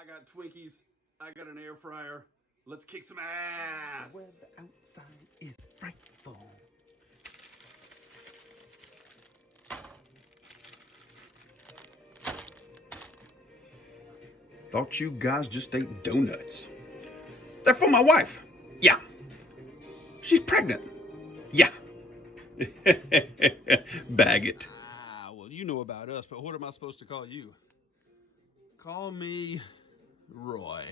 I got Twinkies. I got an air fryer. Let's kick some ass. Where the outside is frightful. Thought you guys just ate donuts. They're for my wife. Yeah. She's pregnant. Yeah. Bag it. Well, you know about us, but what am I supposed to call you? Call me Roy.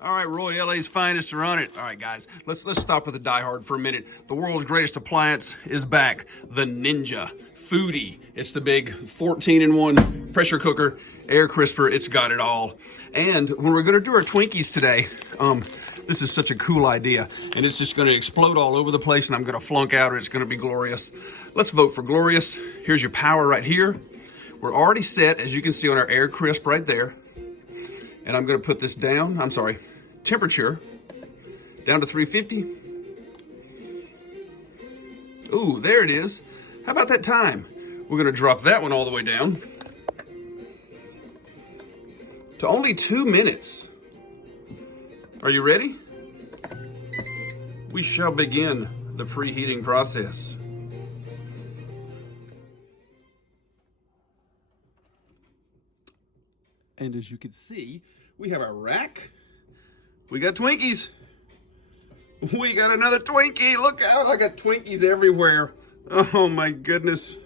All right, Roy, LA's finest, are on it. All right, guys, let's stop with the Die Hard for a minute. The world's greatest appliance is back, the Ninja Foodi. It's the big 14-in-1 pressure cooker, air crisper. It's got it all. And when we're gonna do our Twinkies today, this is such a cool idea, and it's just gonna explode all over the place, and I'm gonna flunk out, or it's gonna be glorious. Let's vote for glorious. Here's your power right here. We're already set, as you can see on our air crisp right there. And I'm gonna put this down, temperature, down to 350. Ooh, there it is. How about that time? We're gonna drop that one all the way down to only 2 minutes. Are you ready? We shall begin the preheating process. And as you can see, we have our rack. We got Twinkies. We got another Twinkie. Look out, I got Twinkies everywhere. Oh my goodness.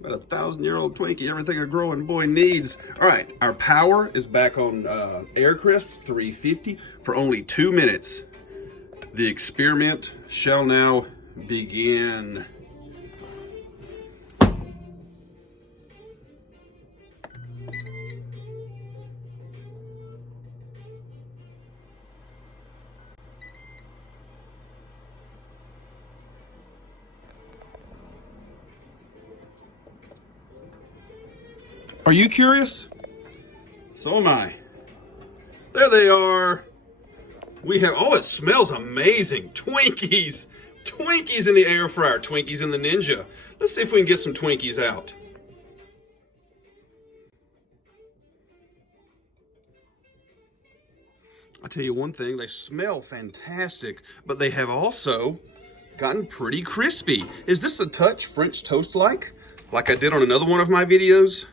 About a 1,000-year-old Twinkie, everything a growing boy needs. All right, our power is back on air crisp, 350 for only 2 minutes. The experiment shall now begin. Are you curious? So am I. There they are. We have, oh, it smells amazing. Twinkies. Twinkies in the air fryer. Twinkies in the Ninja. Let's see if we can get some Twinkies out. I'll tell you one thing, they smell fantastic, but they have also gotten pretty crispy. Is this a touch French toast like I did on another one of my videos?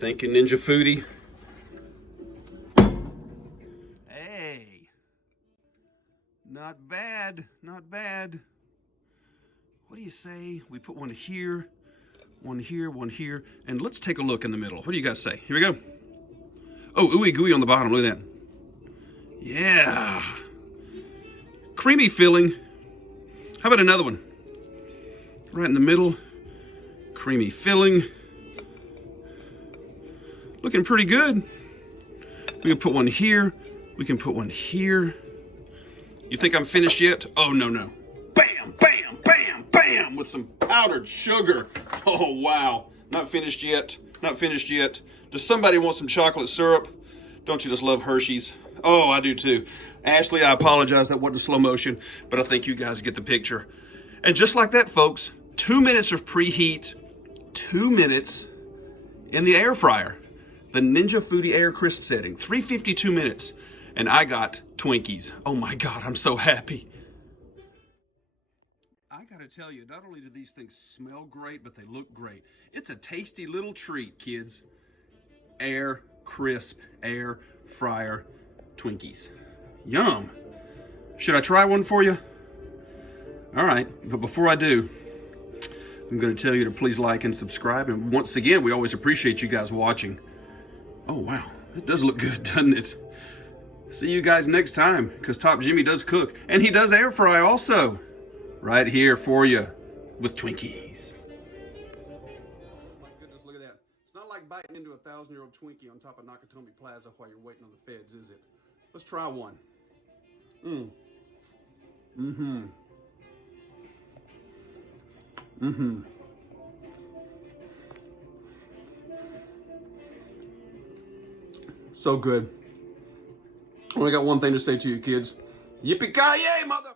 Thank you, Ninja Foodi. Hey, not bad, not bad. What do you say? We put one here, one here, one here, and let's take a look in the middle. What do you guys say? Here we go. Oh, ooey gooey on the bottom, look at that. Yeah. Creamy filling. How about another one? Right in the middle, creamy filling. Looking pretty good. We can put one here. We can put one here. You think I'm finished yet? Oh, no, no. Bam, bam, bam, bam, with some powdered sugar. Oh, wow. Not finished yet. Not finished yet. Does somebody want some chocolate syrup? Don't you just love Hershey's? Oh, I do too. Ashley, I apologize. That wasn't slow motion, but I think you guys get the picture. And just like that, folks, 2 minutes of preheat, 2 minutes in the air fryer. The Ninja Foodi Air Crisp setting, 352 minutes. And I got Twinkies. Oh my God, I'm so happy. I gotta tell you, not only do these things smell great, but they look great. It's a tasty little treat, kids. Air Crisp Air Fryer Twinkies. Yum. Should I try one for you? All right, but before I do, I'm going to tell you to please like and subscribe. And once again, we always appreciate you guys watching. Oh, wow. It does look good, doesn't it? See you guys next time, because Top Jimmy does cook. And he does air fry also. Right here for you with Twinkies. Oh, my goodness, look at that. It's not like biting into a 1,000-year-old Twinkie on top of Nakatomi Plaza while you're waiting on the feds, is it? Let's try one. So good. I only got one thing to say to you, kids. Yippee-ki-yay, mother...